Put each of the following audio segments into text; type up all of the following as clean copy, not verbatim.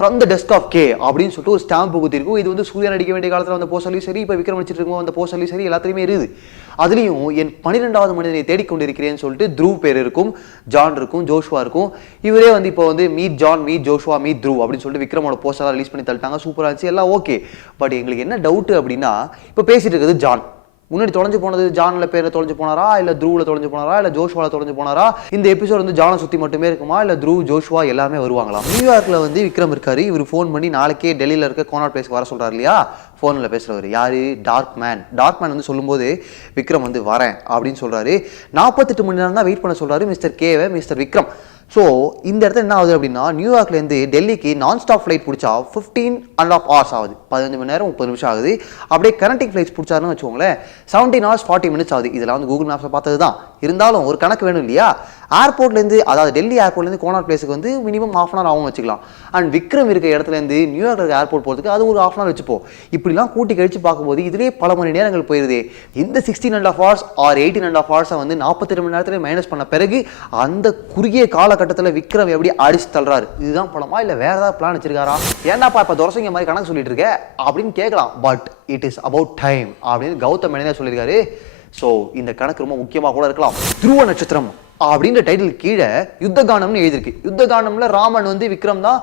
From the desk off கே அப்படின்னு சொல்லிட்டு ஒரு ஸ்டாம்ப் குத்திருக்கும். இது வந்து சூர்யா நடிக்க வேண்டிய காலத்தில் அந்த போஸ்டர்லையும் சரி, இப்போ விக்ரம் நடிச்சிட்டு இருக்கோம் அந்த போஸ்டர்லையும் சரி, எல்லாத்துலேயுமே இருக்குது. அதுலேயும் என் 12வது மனிதனை தேடிக்கொண்டிருக்கிறேன்னு சொல்லிட்டு த்ரூவ் பேர் இருக்கும், ஜான் இருக்கும், ஜோஷுவா இருக்கும். இவரே வந்து இப்போ வந்து meet John, meet Joshua, meet Dhruv அப்படின்னு சொல்லிட்டு விக்ரமோட போஸ்டராக ரிலீஸ் பண்ணி தள்ளிட்டாங்க. சூப்பராக இருந்துச்சு, எல்லாம் ஓகே. பட் எங்களுக்கு என்ன டவுட் அப்படின்னா, இப்போ பேசிட்டு இருக்குது ஜான். முன்னாடி தொலைஞ்சு போனது ஜான்ல பேரை தொலைஞ்சு போனாரா, இல்ல த்ரூவில் தொலைஞ்சு போனாரா, இல்ல ஜோஷுவால தொலைஞ்சு போனாரா? இந்த எபிசோட் வந்து ஜானை சுத்தி மட்டுமே இருக்குமா, இல்ல த்ரூவ், ஜோஷுவா எல்லாமே வருவாங்களா? நியூயார்க்ல வந்து விக்ரம் இருக்காரு. இவர் ஃபோன் பண்ணி நாளைக்கே டெல்லியில இருக்க கோனாட் பிளேஸ்க்கு வர சொல்றாரு இல்லையா? ஃபோனில் பேசுறவர் யாரு? Dark man. டார்க் மேன் வந்து சொல்லும்போது விக்ரம் வந்து வரேன் அப்படின்னு சொல்றாரு. 48 மணி நேரம் தான் வெயிட் பண்ண சொல்றாரு மிஸ்டர் கேவை மிஸ்டர் விக்ரம். ஸோ இந்த இடத்துல என்ன ஆகுது அப்படின்னா, நியூயார்க்லேருந்து டெல்லிக்கு நான் ஸ்டாப் ஃப்ளைட் பிடிச்சா 15.5 hours ஆகுது. 15 மணி நேரம் 30 நிமிஷம் ஆகுது. அப்படியே கனெக்டிங் ஃப்ளைட்ஸ் பிடிச்சாருன்னு வச்சுக்கோங்களேன் 17 hours 40 minutes ஆகுது. இதெல்லாம் வந்து கூகுள் மேப்ஸை பார்த்தது தான். இருந்தாலும் ஒரு கணக்கு வேணும் இல்லையா? ஏர்போர்ட்லேருந்து, அதாவது டெல்லி ஏர்போர்ட்லேருந்து கோனாட் பிளேஸுக்கு வந்து மினிமம் ½ hour ஆகும் வச்சுக்கலாம். அண்ட் விக்ரம் இருக்க இடத்துலேருந்து நியூயார்க் இருக்க ஏர்போர்ட் போகிறதுக்கு அது ஒரு ½ hour வச்சுப்போம். இப்படிலாம் கூட்டி கழிச்சு பார்க்கும்போது இதுலேயே பல மணி நேரங்கள் போயிருது. இந்த 16.5 hours ஆர் 18.5 hours வந்து 48 மணி நேரத்தில் மைனஸ் பண்ண பிறகு அந்த குறுகிய காலகட்டத்தில் விக்ரம் எப்படி அடிச்சு தள்ளுறாரு. இதுதான் படமா, இல்லை வேற ஏதாவது பிளான் வச்சிருக்காரா? ஏன்டாப்பா இப்போ துரசைங்க மாதிரி கணக்கு சொல்லிட்டு இருக்க அப்படின்னு கேட்கலாம். But it is about time அப்படின்னு கௌதம் மேனன் சொல்லியிருக்காரு. ஸோ இந்த கணக்கு ரொம்ப முக்கியமாக கூட இருக்கலாம். துருவ நட்சத்திரம் அப்படின்ற டைட்டில் கீழே யுத்தகானம்னு எழுதியிருக்கு. யுத்தகானம்ல ராமன் வந்து விக்ரம் தான்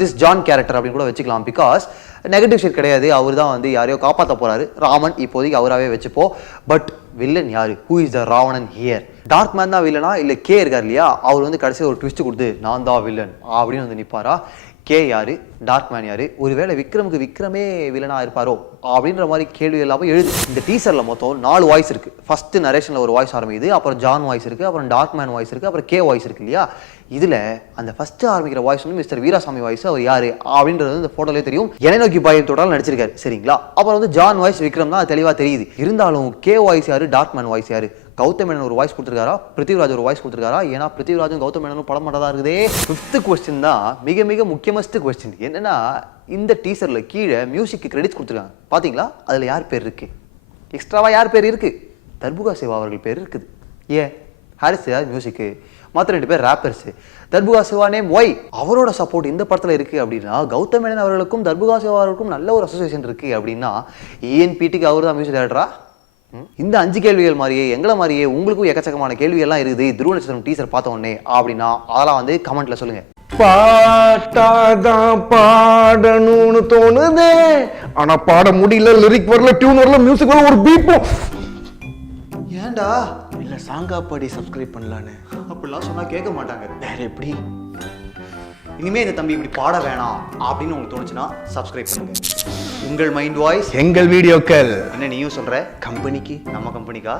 திஸ் ஜான் கேரக்டர் அப்படின்னு கூட வச்சுக்கலாம். பிகாஸ் நெகட்டிவ் ஷேட் கிடையாது. அவர் தான் வந்து யாரையோ காப்பாற்ற போறாரு. ராமன் இப்போதைக்கு அவராகவே வச்சுப்போம். பட் வில்லன் யாரு? Who is the Ravanan here? Dark man தான் வில்லனா, இல்லை கே இருக்கார் இல்லையா? அவர் வந்து கடைசியில் ஒரு ட்விஸ்ட் கொடுத்து நான் தான் வில்லன் அப்படின்னு வந்து நிற்பாரா? கே யாரு, டார்க் மேன் யாரு? ஒருவேளை விக்ரமுக்கு விக்ரமே வில்லனா இருப்பாரோ அப்படின்ற மாதிரி கேள்வி எல்லாமே எழுது. இந்த டீசர்ல மொத்தம் 4 வாய்ஸ் இருக்கு. ஃபர்ஸ்ட் நரேஷன்ல ஒரு வாய்ஸ் ஆரம்பிக்குது, அப்புறம் ஜான் வாய்ஸ் இருக்கு, அப்புறம் டார்க் மேன் வாய்ஸ் இருக்கு, அப்புறம் கே வாய்ஸ் இருக்கு இல்லையா? இதுல அந்த ஃபர்ஸ்ட் ஆரம்பிக்கிற வாய்ஸ் வந்து மிஸ்டர் வீராசாமி வாய்ஸ். அவர் யாரு அப்படின்றது இந்த போட்டோலே தெரியும். என்னை நோக்கி பாயும் தொடர்ந்து நடிச்சிருக்காரு சரிங்களா? அப்புறம் வந்து ஜான் வாய்ஸ் விக்ரம் தான் தெளிவா தெரியுது. இருந்தாலும் கே வாய்ஸ் யாரு, டார்க் மேன் வாய்ஸ் யாரு? கௌதம் மேனன் ஒரு வாய்ஸ் கொடுத்துருக்காரா, பிருத்திவிராஜ் ஒரு வாய்ஸ் கொடுத்துருக்காரா? ஏன்னா பிருத்திவிராஜும் கௌதம் மேனனும் படம் மட்டும் தான் இருக்குதே. 5th கொஸ்டின் தான் மிக மிக முக்கியமஸ்ட் கொஸ்டின். என்னன்னா, இந்த டீசர்ல கீழே மியூசிக்கு கிரெடிட்ஸ் கொடுத்துருக்காங்க. பாத்தீங்களா? அதுல யார் பேர் இருக்கு? எக்ஸ்ட்ராவா யார் பேர் இருக்கு? தர்புகா சிவா அவர்கள் பேர் இருக்குது. ஏன் ஹாரிஸ் மியூசிக்கு, மற்ற 2 பேர் ரேப்பர்ஸ். தர்புகா சிவா நேம் ஒய். அவரோட சப்போர்ட் இந்த படத்துல இருக்கு அப்படின்னா, கௌதம் மேனன் அவர்களுக்கும் தர்புகா சிவா அவர்களுக்கும் நல்ல ஒரு அசோசியேஷன் இருக்கு அப்படின்னா, ENPTக்கு அவர் தான் மியூசிக் டைரக்டரா? இந்த 5 கேள்விகள் மாதிரியே எங்களை மாதிரியே உங்களுக்கும் எக்கச்சக்கமான கேள்விகள்லாம் இருக்குது துருவ நட்சத்திரம் டீசர் பார்த்த உடனே அப்படின்னா அதெல்லாம் வந்து கமெண்ட்ல சொல்லுங்க. பாட்டாதான் பாடணும்னு தோணுதே, ஆனா பாட முடியல, லிரிக் வரல, டியூன் வரல, மியூசிக் வரல, ஒரு பீப்பும். ஏன்டா இல்ல சாங்கா பாடி சப்ஸ்கிரைப் பண்ணலான்னு அப்படிலாம் சொன்னா கேட்க மாட்டாங்க. வேற எப்படி? இனிமே இந்த தம்பி இப்படி பாட வேணாம் அப்படின்னு உங்களுக்கு தோணுச்சுன்னா சப்ஸ்கிரைப் பண்ணுங்க. உங்கள் மைண்ட் வாய்ஸ், எங்கள் வீடியோக்கள். என்ன நீயும் சொல்ற? கம்பெனிக்கு, நம்ம கம்பெனிக்கா?